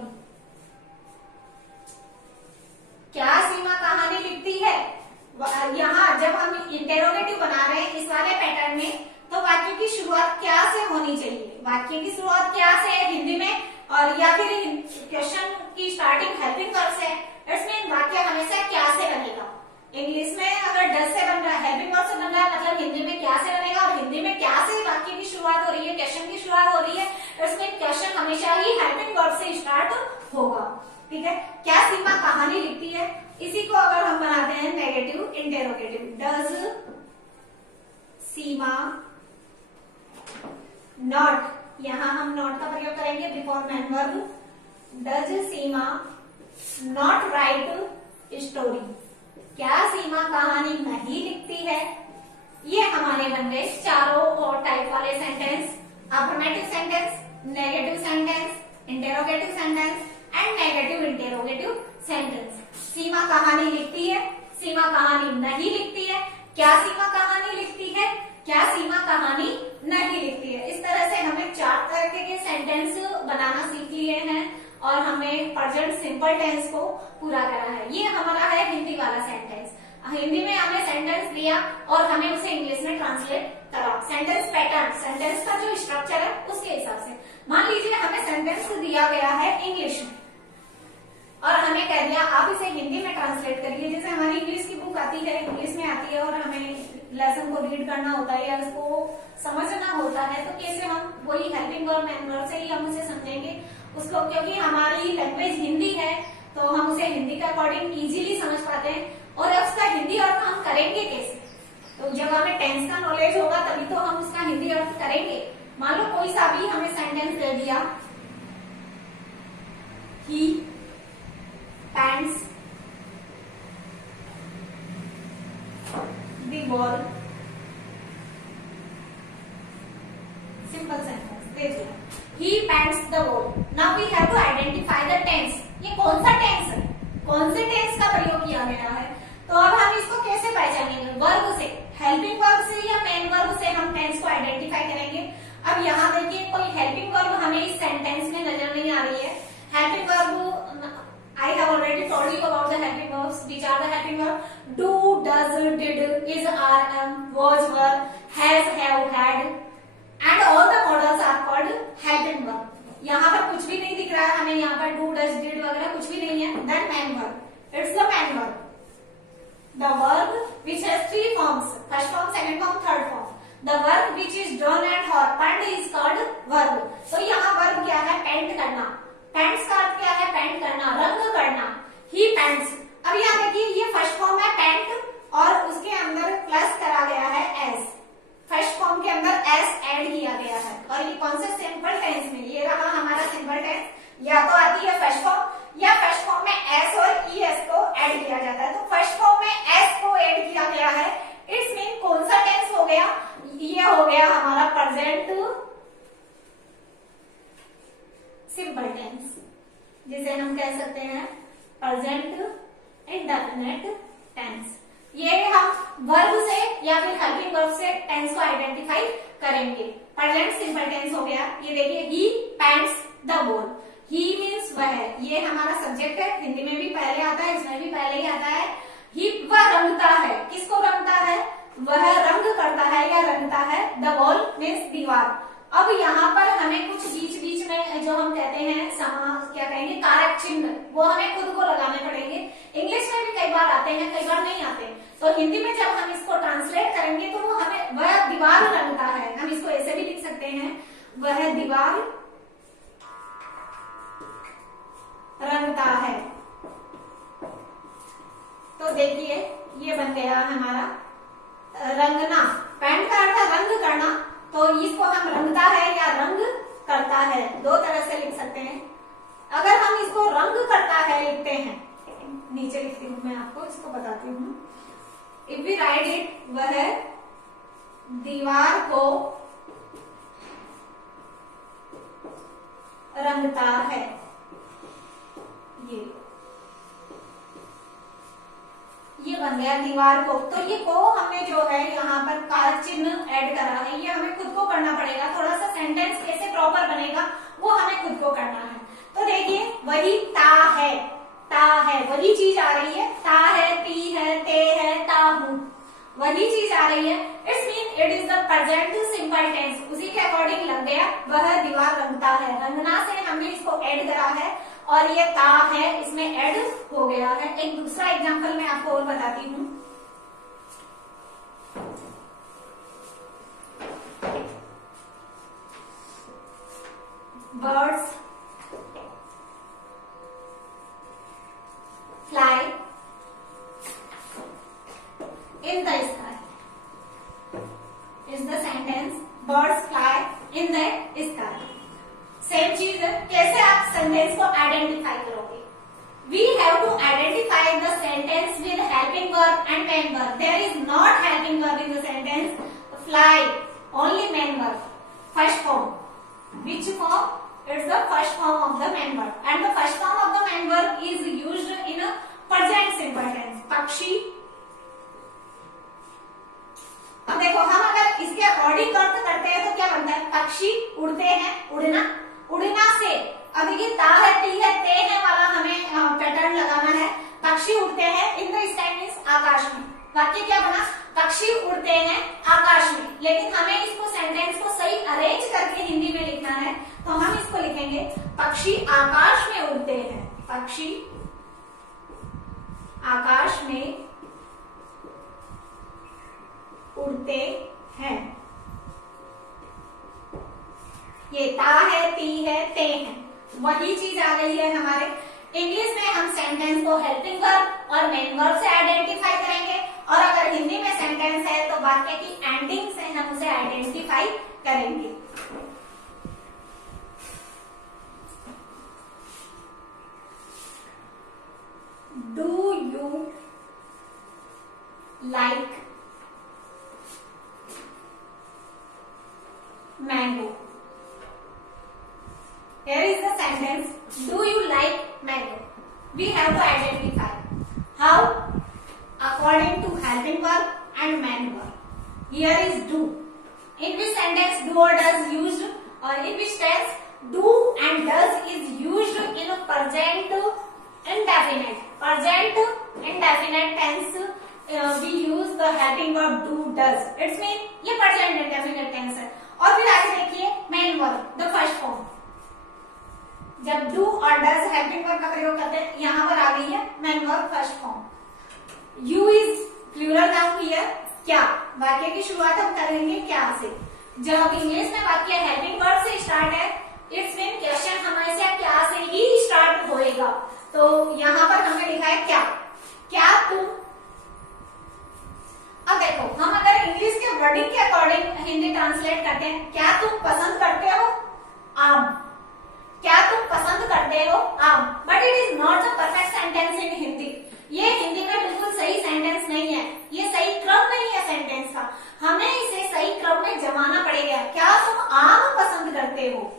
क्या सीमा कहानी लिखती है। यहाँ जब हम इंटेरोगेटिव बना रहे हैं इस वाले पैटर्न में, तो वाक्य की शुरुआत क्या से होनी चाहिए। वाक्य की शुरुआत क्या से है हिंदी में, और या फिर क्वेश्चन की स्टार्टिंग हेल्पिंग वर्ब से। इट्स मीन वाक्य हमेशा क्या से बनेगा। इंग्लिश में अगर डज से बन रहा है, हेल्पिंग वर्ब से बन रहा है, मतलब हिंदी में क्या से बनेगा। और हिंदी में क्या से वाक्य की शुरुआत हो रही है, क्वेश्चन की शुरुआत हो रही है। इट्स मीन क्वेश्चन हमेशा ही हेल्पिंग वर्ब से स्टार्ट होगा। ठीक है। क्या सीमा कहानी लिखती है, इसी को अगर हम बनाते हैं negative interrogative. Does Seema not, यहां हम नॉट का प्रयोग करेंगे before main verb. Does Seema not write story. क्या सीमा कहानी नहीं लिखती है। ये हमारे बन गए चारों और टाइप वाले sentence. Affirmative sentence, negative sentence, interrogative sentence and negative interrogative sentence. Seema कहानी लिखती है, सीमा कहानी नहीं लिखती है। क्या सीमा कहानी लिखती है, क्या सीमा कहानी नहीं लिखती है। इस तरह से हमें 4 तरह के सेंटेंस बनाना सीख लिए हैं और हमें प्रेजेंट सिंपल टेंस को पूरा करा है। ये हमारा है हिंदी वाला सेंटेंस। हिंदी में हमने सेंटेंस दिया और हमें उसे इंग्लिश में ट्रांसलेट करा। सेंटेंस पैटर्न, सेंटेंस का जो स्ट्रक्चर है उसके हिसाब से। मान लीजिए हमें सेंटेंस दिया गया है इंग्लिश में और हमें कह दिया आप इसे हिंदी में ट्रांसलेट करिए। जैसे हमारी इंग्लिश की बुक आती है, इंग्लिश में आती है और हमें लेसन को रीड करना होता है या उसको समझना होता है, तो कैसे हम वही हेल्पिंग वर्ब मेन वर्ब से ही हम उसे समझेंगे उसको, क्योंकि हमारी लैंग्वेज हिंदी है तो हम उसे हिंदी के अकॉर्डिंग इजीली समझ पाते हैं। और उसका हिंदी अर्थ हम करेंगे कैसे, तो जब हमें टेंस का नॉलेज होगा तभी तो हम उसका हिंदी अर्थ करेंगे। मान लो कोई सा भी हमें सेंटेंस दे दिया, ही पैंट सिंपल सेंटेंस। देखिए, he paints the wall. Now we have to identify the tense. ये कौन सा टेंस है, कौन से टेंस का प्रयोग किया गया है। तो अब हम इसको कैसे पहचानेंगे, वर्ब से, हेल्पिंग वर्ब से या मेन वर्ब से हम टेंस को आइडेंटिफाई करेंगे। अब यहाँ देखिए, कोई हेल्पिंग वर्ब हमें इस सेंटेंस में नजर नहीं आ रही है। Helping verb, I have already told you about the helping verbs. Which are the helping verbs? Do, does, did, is, are, was, were, has, have, had, and all the modals are called helping verb. यहाँ पर कुछ भी नहीं दिख रहा है हमें, यहाँ पर do, does, did वगैरह कुछ भी नहीं है। Then main verb. It's the main verb. The verb which has three forms: first form, second form, third form. The verb which is done and happened is called verb. तो यहाँ verb क्या है, paint करना। Paints का अर्थ क्या है, paint करना, रंग करना। ही पेंट्स। अब यहाँ देखिए, ये फर्स्ट फॉर्म है पेंट और उसके अंदर प्लस करा गया है एस। फर्स्ट फॉर्म के अंदर एस ऐड किया गया है और ये कौन से सिंपल टेंस में, ये रहा हमारा सिंपल टेंस। या तो आती है फर्स्ट फॉर्म या फर्स्ट फॉर्म में एस और ई एस को ऐड किया जाता है। तो फर्स्ट फॉर्म में एस को ऐड किया गया है। इट्स मीन कौन सा टेंस हो गया, ये हो गया हमारा प्रेजेंट सिंपल टेंस, जिसे हम कह सकते हैं प्रेजेंट इंडेफिनिट टेंस। ये हम वर्ब से या फिर हेल्पिंग वर्ब से टेंस को आइडेंटिफाई करेंगे। प्रेजेंट सिंपल टेंस हो गया। ये देखिए, he paints the ball. He means वह, ये हमारा सब्जेक्ट है, हिंदी में भी पहले आता है, इसमें भी पहले ही आता है। ही, वह रंगता है। किसको रंगता है, वह रंग करता है या रंगता है। द बॉल मीन्स दीवार। अब यहाँ पर हमें कुछ बीच बीच में जो हम कहते हैं क्या कहेंगे, कारक चिन्ह, वो हमें खुद को लगाने पड़ेंगे। इंग्लिश में भी कई बार आते हैं, कई बार नहीं आते। तो हिंदी में जब हम इसको ट्रांसलेट करेंगे तो वो हमें, वह दीवार रंगता है, हम इसको ऐसे भी लिख सकते हैं, वह दीवार रंगता है। तो देखिए, ये बन गया हमारा रंगना। पेंट का अर्थ है रंग करना, तो इसको हम रंगता है या रंग करता है, दो तरह से लिख सकते हैं। अगर हम इसको रंग करता है लिखते हैं, नीचे लिखती हूं मैं, आपको इसको बताती हूं। इफ वी राइट इट, वह दीवार को रंगता है। ये बन गया दीवार को। तो ये को हमने जो है यहाँ पर कारक चिन्ह ऐड करा है, ये हमें खुद को करना पड़ेगा। थोड़ा सा सेंटेंस कैसे प्रॉपर बनेगा वो हमें खुद को करना है। तो देखिए, वही ता है, ता है, वही चीज आ रही है। ता है, ती है, ते है, ता हूं, वही चीज आ रही है। It's mean it is the present simple tense. उसी के अकॉर्डिंग लग गया, वह दीवार रंगता है। रंगना से हमने इसको ऐड करा है और ये ता है, इसमें ऐड हो गया है। एक दूसरा एग्जांपल मैं आपको और बताती हूँ। Birds fly in the sky is the sentence birds fly in the sky। Same चीज है, कैसे आप सेंटेंस को आइडेंटिफाई करोगे। We have to identify the sentence with helping verb and main verb. There is not helping verb in the sentence fly, only main verb, first form. Which form? It's the first form of the main verb, and the first form of the main verb is used in a present simple tense. पक्षी। अब देखो, हम अगर इसके according अर्थ करते हैं तो क्या बनता है, पक्षी उड़ते हैं, उड़ना, उड़ना से। अब देखिए, ता है, ती है, ते है वाला हमें पैटर्न लगाना है। पक्षी उड़ते हैं इन द स्काई मीन्स आकाश में। वाक्य क्या बना, पक्षी उड़ते हैं आकाश में। लेकिन हमें इसको सेंटेंस को सही अरेंज करके हिंदी में लिखना है, तो हम इसको लिखेंगे पक्षी आकाश में उड़ते हैं। पक्षी आकाश में उड़ते हैं। ये ता है, ती है, ते है, वही चीज आ गई है हमारे। इंग्लिश में हम सेंटेंस को हेल्पिंग वर्ब और मेन वर्ब से आइडेंटिफाई करेंगे, और अगर हिंदी में सेंटेंस है तो वाक्य की एंडिंग से हम उसे आइडेंटिफाई करेंगे। Do you like mango? here is the sentence, do you like mango? We have to identify how, according to helping verb and main verb. Here is do. In which sentence do or does used, or in which tense do and does is used in a present indefinite. Present indefinite tense we use the helping verb do does. It's mean ये present indefinite tense है. और फिर आगे देखिए main verb, the first form. जब do और does helping verb का प्रयोग करते हैं, यहाँ पर आ गई है main verb first form. You is plural noun here. क्या? वाक्य की शुरुआत हम करेंगे क्या से. जब इंग्लिश में वाक्य हेल्पिंग वर्ब से स्टार्ट है, इट्स मीन क्वेश्चन हमेशा क्या से ही स्टार्ट होएगा. तो यहाँ पर हमने लिखा है क्या. क्या तुम. अब देखो, हम अगर इंग्लिश के वर्डिंग के अकॉर्डिंग हिंदी ट्रांसलेट करते हैं, क्या तुम पसंद करते हो आम. क्या तुम पसंद करते हो आम. But it is not the perfect sentence in Hindi. ये हिंदी में बिल्कुल सही सेंटेंस नहीं है. ये सही क्रम नहीं है सेंटेंस का. हमें इसे सही क्रम में जमाना पड़ेगा. क्या तुम आम पसंद करते हो.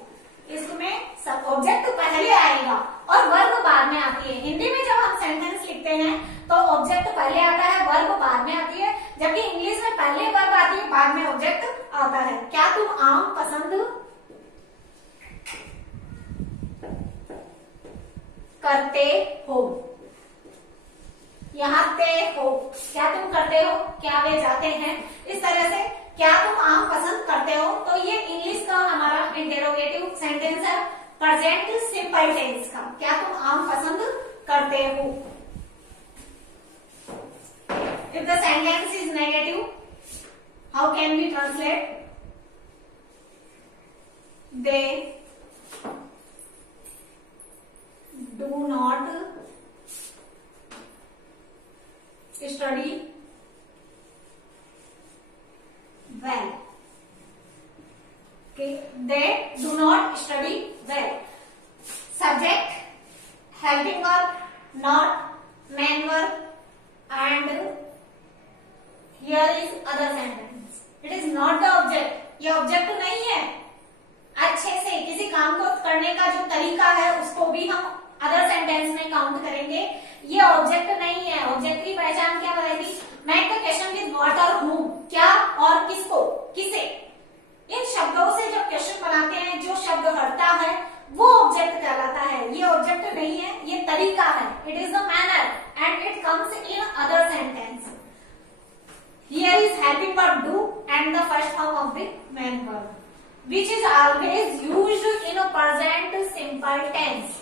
इसमें सब ऑब्जेक्ट पहले आएगा और वर्ब बाद में आती है. हिंदी में जब हम सेंटेंस लिखते हैं तो ऑब्जेक्ट पहले आता है, वर्ब बाद में आती है. जबकि इंग्लिश में पहले वर्ब आती है, बाद में ऑब्जेक्ट आता है. क्या तुम आम पसंद करते हो. यहाँ ते हो. क्या तुम करते हो, क्या वे जाते हैं. इस तरह से क्या तुम आम पसंद करते हो. तो ये इंग्लिश का हमारा इंटेरोगेटिव सेंटेंस है, प्रेजेंट सिंपल टेंस का. क्या तुम आम पसंद करते हो. If the sentence is negative, how can we translate? They do not study well. Okay, they do not study well. Subject, helping verb, not, main verb, and here is other sentence. It is not the object. ये object नहीं है. अच्छे से किसी काम को करने का जो तरीका है उसको भी हम अदर सेंटेंस में काउंट करेंगे. ये ऑब्जेक्ट नहीं है. ऑब्जेक्ट की पहचान क्या बताई. Make the question with what और हूम. क्या और किसको, किसे. इन शब्दों से जब क्वेश्चन बनाते हैं, जो शब्द हटता है वो ऑब्जेक्ट कहलाता है. ये ऑब्जेक्ट नहीं है, ये तरीका है. It is the manner and it comes in other sentence. Here is helping verb do and the first form of the main verb, which is always used in a present simple tense.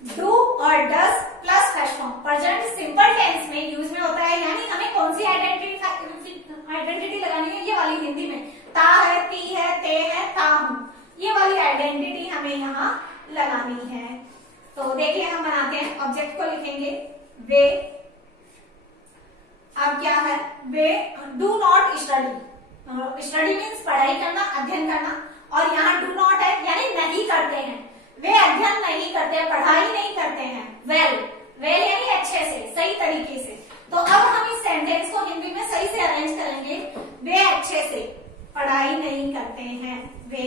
Do और does plus first form present simple tense में use में होता है. यानी हमें कौन सी identity लगानी है. ये वाली हिंदी में ता है, ती है, ते है, ता हूं. ये वाली आइडेंटिटी हमें यहाँ लगानी है. तो देखिए हम बनाते हैं. ऑब्जेक्ट को लिखेंगे वे. अब क्या है. वे do not study. Study means पढ़ाई करना, अध्ययन करना. और यहाँ डू नॉट है यानी नहीं करते हैं. वे अध्ययन नहीं करते, पढ़ाई नहीं करते हैं. वेल, वेल यानी अच्छे से, सही तरीके से. तो अब हम इस सेंटेंस को हिंदी में सही से अरेंज करेंगे. वे अच्छे से पढ़ाई नहीं करते हैं. वे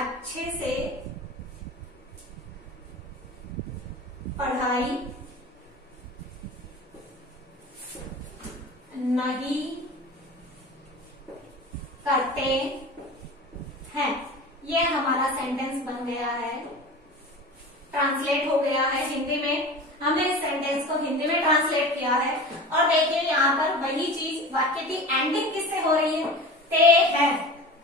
अच्छे से पढ़ाई नहीं करते हैं. ये हमारा सेंटेंस बन गया है, ट्रांसलेट हो गया है हिंदी में. हमने इस सेंटेंस को हिंदी में ट्रांसलेट किया है. और देखिए यहाँ पर वही चीज, वाक्य की एंडिंग किससे हो रही है. ते है.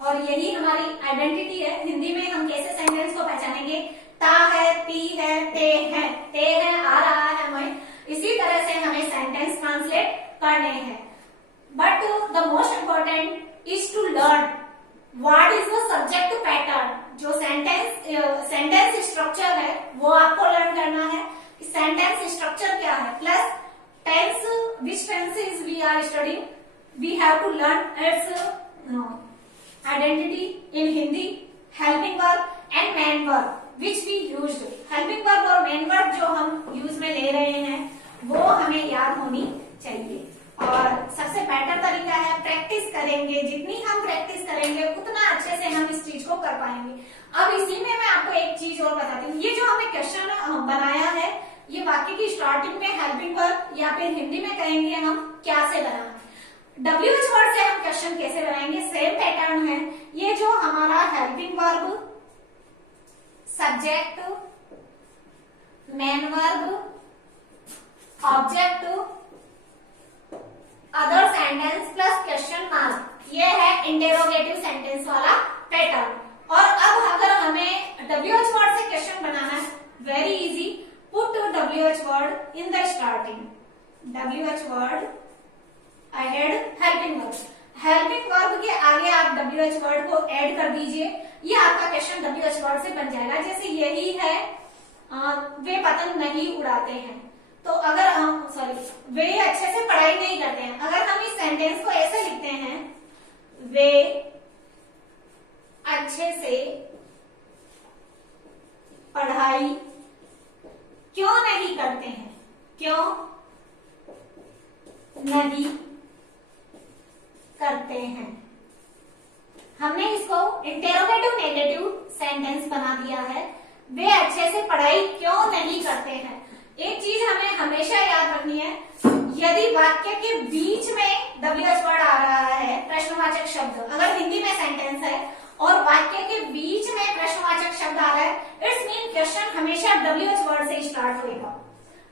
और यही हमारी आइडेंटिटी है. हिंदी में हम कैसे सेंटेंस को पहचानेंगे. ता है, ती है, ते है. ते है आ रहा है हमें. इसी तरह से हमें सेंटेंस ट्रांसलेट करने हैं. But the most important is to learn what is the subject pattern. जो सेंटेंस स्ट्रक्चर है वो आपको लर्न करना है. सेंटेंस स्ट्रक्चर क्या है, plus tense, which tenses we are studying, we have to learn its identity in Hindi, helping verb and main verb which we used. Helping verb और main verb जो हम यूज में ले रहे हैं वो हमें याद होनी चाहिए. और सबसे बेटर तरीका है प्रैक्टिस करेंगे. जितनी हम प्रैक्टिस करेंगे उतना अच्छे से हम इस चीज को को कर पाएंगे। अब इसी में मैं आपको एक चीज और बताती हूँ, ये जो हमने क्वेश्चन बनाया है ये वाक्य की स्टार्टिंग में हेल्पिंग वर्ब या फिर हिंदी में कहेंगे हम क्या से बनाना है। WH वर्ड से हम क्वेश्चन कैसे बनाएंगे, सेम पैटर्न है। ये जो हमारा helping verb, subject, main verb, object, other sentence plus question mark, ये है इंटेरोगेटिव सेंटेंस वाला पैटर्न। और अब अगर हमें WH वर्ड से क्वेश्चन बनाना है, very easy, put WH word in the starting, WH word ahead helping verb, helping verb के आगे आप WH वर्ड को ऐड कर दीजिए, ये आपका क्वेश्चन WH वर्ड से बन जाएगा। जैसे यही है वे पतंग नहीं उड़ाते हैं, तो अगर हम वे अच्छे से पढ़ाई नहीं करते हैं, अगर हम इस सेंटेंस को ऐसे लिखते हैं, वे अच्छे से पढ़ाई क्यों नहीं करते हैं, क्यों नहीं करते हैं, हमने इसको इंटेरोगेटिव नेगेटिव सेंटेंस बना दिया है। वे अच्छे से पढ़ाई क्यों नहीं करते हैं। एक चीज हमें हमेशा याद रखनी है, यदि वाक्य के बीच में WH वर्ड आ रहा है, प्रश्नवाचक शब्द, अगर हिंदी में सेंटेंस है और वाक्य के बीच में प्रश्नवाचक शब्द आ रहा है, इट्स मीन क्वेश्चन हमेशा WH वर्ड से स्टार्ट होगा।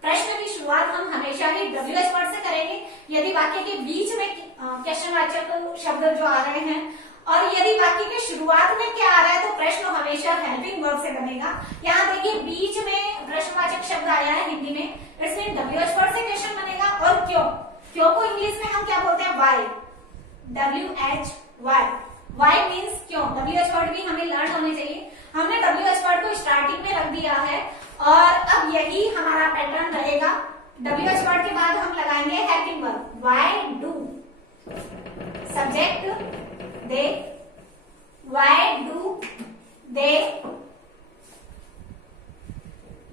प्रश्न की शुरुआत हम हमेशा ही WH वर्ड से करेंगे यदि वाक्य के बीच में क्वेश्चनवाचक शब्द जो आ रहे हैं, और यदि वाक्य की शुरुआत में क्या आ रहा है तो प्रश्न हमेशा हेल्पिंग वर्ब से बनेगा। यहाँ देखिए बीच में प्रश्नवाचक शब्द आया है हिंदी में, इट्स मीन WH वर्ड से क्वेश्चन बनेगा। और क्यों, क्यों को इंग्लिश में हम क्या बोलते हैं, वाई, WHY, वाई मीन्स क्यों। WH वर्ड भी हमें लर्न होने चाहिए। हमने WH वर्ड को स्टार्टिंग में रख दिया है और अब यही हमारा पैटर्न रहेगा। WH वर्ड के बाद हम लगाएंगे helping verb, why do, subject they, why do they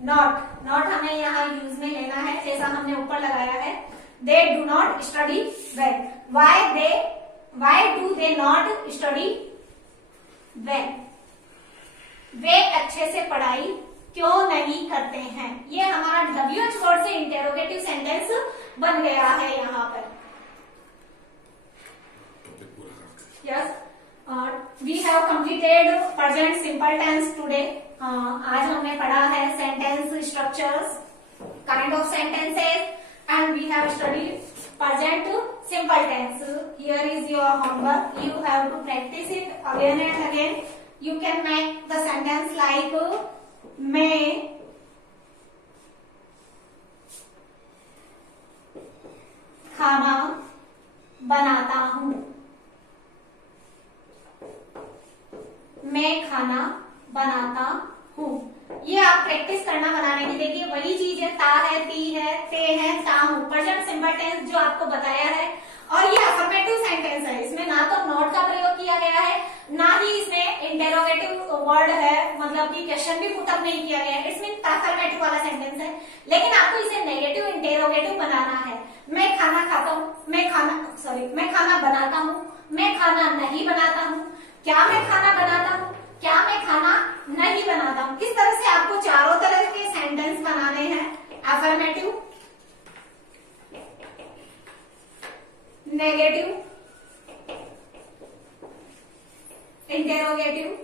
not, not हमें यहाँ यूज में लेना है जैसा हमने ऊपर लगाया है, they do not study well, why do they not study well, वे अच्छे से पढ़ाई क्यों नहीं करते हैं। ये हमारा WH वर्ड से इंटेरोगेटिव सेंटेंस बन गया है यहाँ पर। Yes, we have completed present simple tense today. आज हमने पढ़ा है sentence structures, kind of sentences, and we have studied present simple tense. Here is your homework. You have to practice it again and again. You can make the sentence like मैं खाना बनाता हूँ, मैं खाना बनाता हूँ। ये आप प्रैक्टिस करना बनाने की। देखिए वही चीज है, ता है, ती है, ते है, ता हूँ, प्रेजेंट सिंपल टेंस जो आपको बताया है। और ये अफर्मेटिव सेंटेंस है, इसमें ना तो नॉट का प्रयोग किया गया है, ना ही इसमें इंटेरोगेटिव वर्ड है, मतलब कि क्वेश्चन भी पुटअप नहीं किया गया है। इसमें अफर्मेटिव वाला सेंटेंस है, लेकिन आपको इसे नेगेटिव इंटेरोगेटिव बनाना है। मैं खाना खाता हूँ, मैं खाना बनाता हूँ, मैं खाना नहीं बनाता हूँ, क्या मैं खाना बनाता हूँ, क्या मैं खाना नहीं बनाता हूँ। इस तरह से आपको चारों तरह के सेंटेंस बनाने हैं, affirmative, negative, interrogative,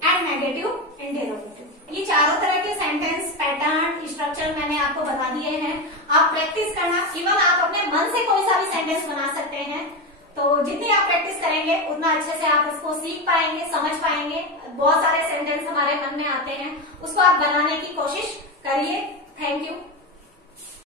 and negative interrogative. ये चारों तरह के सेंटेंस पैटर्न स्ट्रक्चर मैंने आपको बता दिए हैं। आप प्रैक्टिस करना, इवन आप अपने मन से कोई सा भी सेंटेंस बना सकते हैं। तो जितनी आप प्रैक्टिस करेंगे उतना अच्छे से आप इसको सीख पाएंगे, समझ पाएंगे। बहुत सारे सेंटेंस हमारे मन में आते हैं, उसको आप बनाने की कोशिश करिए। Thank you.